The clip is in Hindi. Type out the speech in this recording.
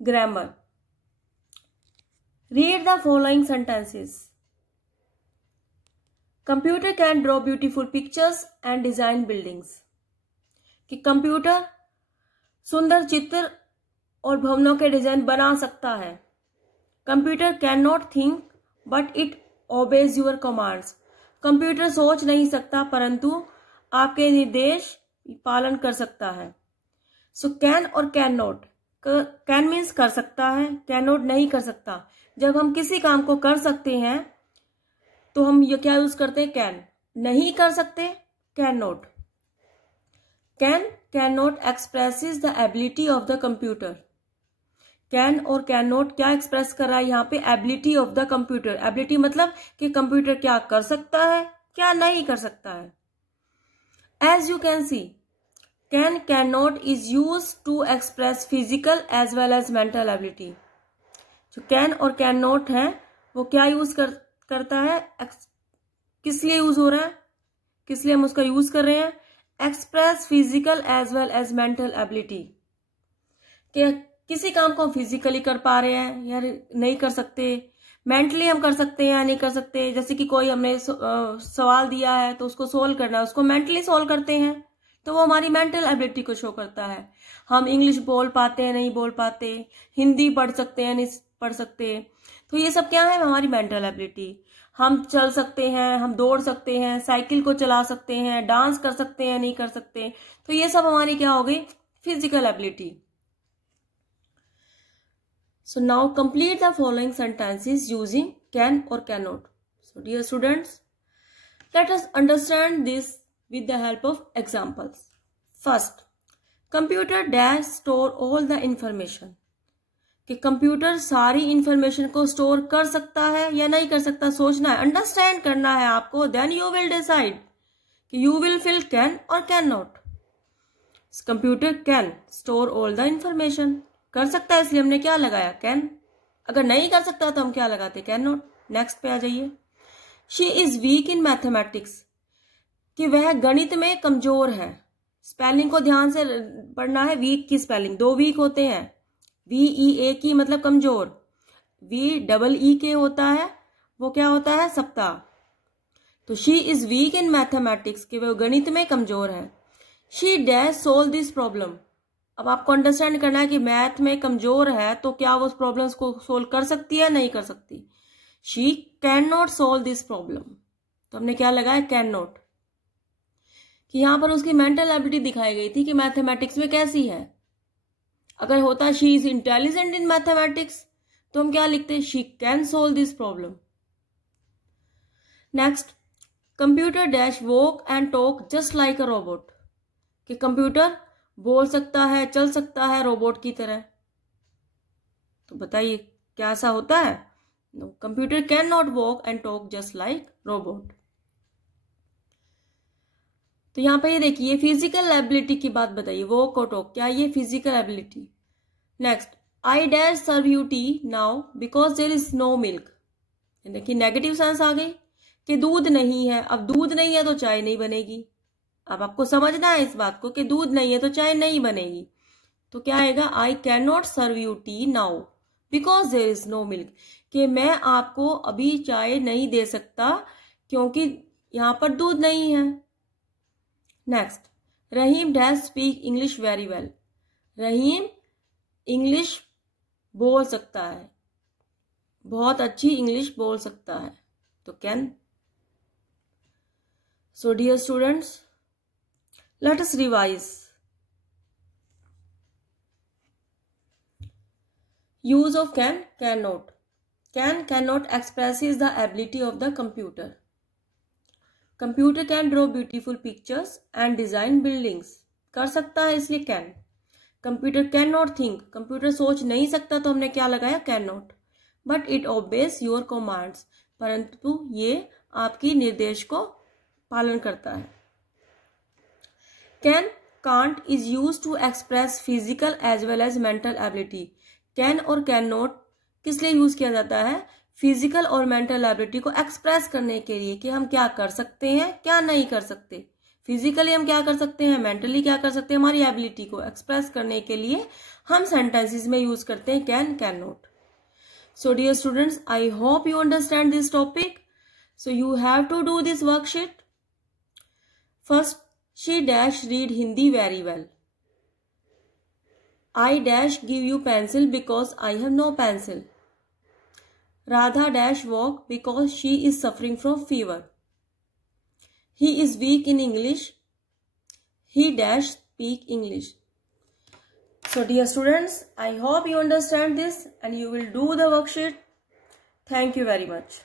Grammar. Read the following sentences. Computer can draw beautiful pictures and design buildings. कि कंप्यूटर सुंदर चित्र और भवनों के डिजाइन बना सकता है. Computer can not think but it obeys your commands. Computer सोच नहीं सकता परंतु आपके निर्देश पालन कर सकता है. सो कैन और कैन नॉट. कैन मीन्स कर सकता है, कैन नॉट नहीं कर सकता. जब हम किसी काम को कर सकते हैं तो हम ये क्या यूज करते हैं? कैन. नहीं कर सकते, can not. Can not expresses the ability of the computer. Can और कैन नॉट क्या एक्सप्रेस कर रहा है यहाँ पे? Ability of the computer. Ability मतलब कि कंप्यूटर क्या कर सकता है, क्या नहीं कर सकता है. As you can see, can not is use to express physical as well as mental ability. जो कैन और कैन नॉट है वो क्या यूज करता है? किस लिए यूज हो रहा है, किस लिए हम उसका यूज कर रहे हैं? Express physical as well as mental ability. किसी काम को हम फिजिकली कर पा रहे हैं या नहीं कर सकते, मेंटली हम कर सकते हैं या नहीं कर सकते. जैसे कि कोई हमने सवाल दिया है तो उसको सोल्व करना है, उसको मेंटली सोल्व करते हैं तो वो हमारी मेंटल एबिलिटी को शो करता है. हम इंग्लिश बोल पाते हैं, नहीं बोल पाते, हिंदी पढ़ सकते हैं, नहीं पढ़ सकते, तो ये सब क्या है? हमारी मेंटल एबिलिटी. हम चल सकते हैं, हम दौड़ सकते हैं, साइकिल को चला सकते हैं, डांस कर सकते हैं, नहीं कर सकते, तो ये सब हमारी क्या हो गई? Physical ability. So now complete the following sentences using can or cannot. So dear students, let us understand this with the help of examples. First, computer dash store all the information. कि कंप्यूटर सारी इंफॉर्मेशन को स्टोर कर सकता है या नहीं कर सकता, सोचना है, अंडरस्टैंड करना है आपको. देन यू विल डिसाइड कि यू विल फिल कैन और can not. Computer can store all the information. कर सकता है इसलिए हमने क्या लगाया? कैन. अगर नहीं कर सकता तो हम क्या लगाते? Can not. नेक्स्ट पे आ जाइए. She is weak in mathematics. कि वह गणित में कमजोर है. स्पेलिंग को ध्यान से पढ़ना है. वीक की स्पेलिंग दो वीक होते हैं. VEA की मतलब कमजोर, VEE होता है वो क्या होता है? सप्ताह. तो she is weak in mathematics कि वह गणित में कमजोर है. She dash solve this problem. अब आपको अंडरस्टैंड करना है कि मैथ में कमजोर है तो क्या वो प्रॉब्लम्स को सोल्व कर सकती है, नहीं कर सकती. She can not solve this problem. तो हमने क्या लगाया? Can not. कि यहां पर उसकी मेंटल एबिलिटी दिखाई गई थी कि मैथमेटिक्स में कैसी है. अगर होता she is intelligent in mathematics तो हम क्या लिखते? She can solve this problem. Next, computer dash walk and talk just like a robot. कि कंप्यूटर बोल सकता है, चल सकता है रोबोट की तरह. तो बताइए क्या ऐसा होता है? No, computer can not walk and talk just like robot. तो यहां पे ये देखिए फिजिकल एबिलिटी की बात बताइए. वॉक और टॉक, क्या ये physical ability? Next, I dare serve you tea now because there is no milk. देखिए नेगेटिव सेंस आ गई कि दूध नहीं है. अब दूध नहीं है तो चाय नहीं बनेगी. अब आपको समझना है इस बात को कि दूध नहीं है तो चाय नहीं बनेगी. तो क्या आएगा? I can not serve you tea now because there is no milk. कि मैं आपको अभी चाय नहीं दे सकता क्योंकि यहां पर दूध नहीं है. Next, Rahim dash speak English very well. Rahim English बोल सकता है, बहुत अच्छी इंग्लिश बोल सकता है. तो can. So dear students, let us revise. Use of can, cannot. Cannot expresses the ability of the computer. Computer can draw beautiful pictures and design buildings. कर सकता है इसलिए can. Computer cannot think. Computer सोच नहीं सकता तो हमने क्या लगाया? cannot. But it obeys your commands. परंतु ये आपकी निर्देश को पालन करता है. Can, can't is used to express physical as well as mental ability. Can और can not किस लिए यूज किया जाता है? फिजिकल और मेंटल एबिलिटी को एक्सप्रेस करने के लिए कि हम क्या कर सकते हैं, क्या नहीं कर सकते. फिजिकली हम क्या कर सकते हैं, मेंटली क्या कर सकते हैं, हमारी एबिलिटी को एक्सप्रेस करने के लिए हम सेंटेंसेस में यूज करते हैं can, can not. So dear students, I hope you understand this topic. So you have to do this worksheet. First, she dash read Hindi very well. I dash give you pencil because I have no pencil. Radha dash walk because she is suffering from fever. He is weak in English. He dash speak English. So dear students, I hope you understand this and you will do the worksheet. Thank you very much.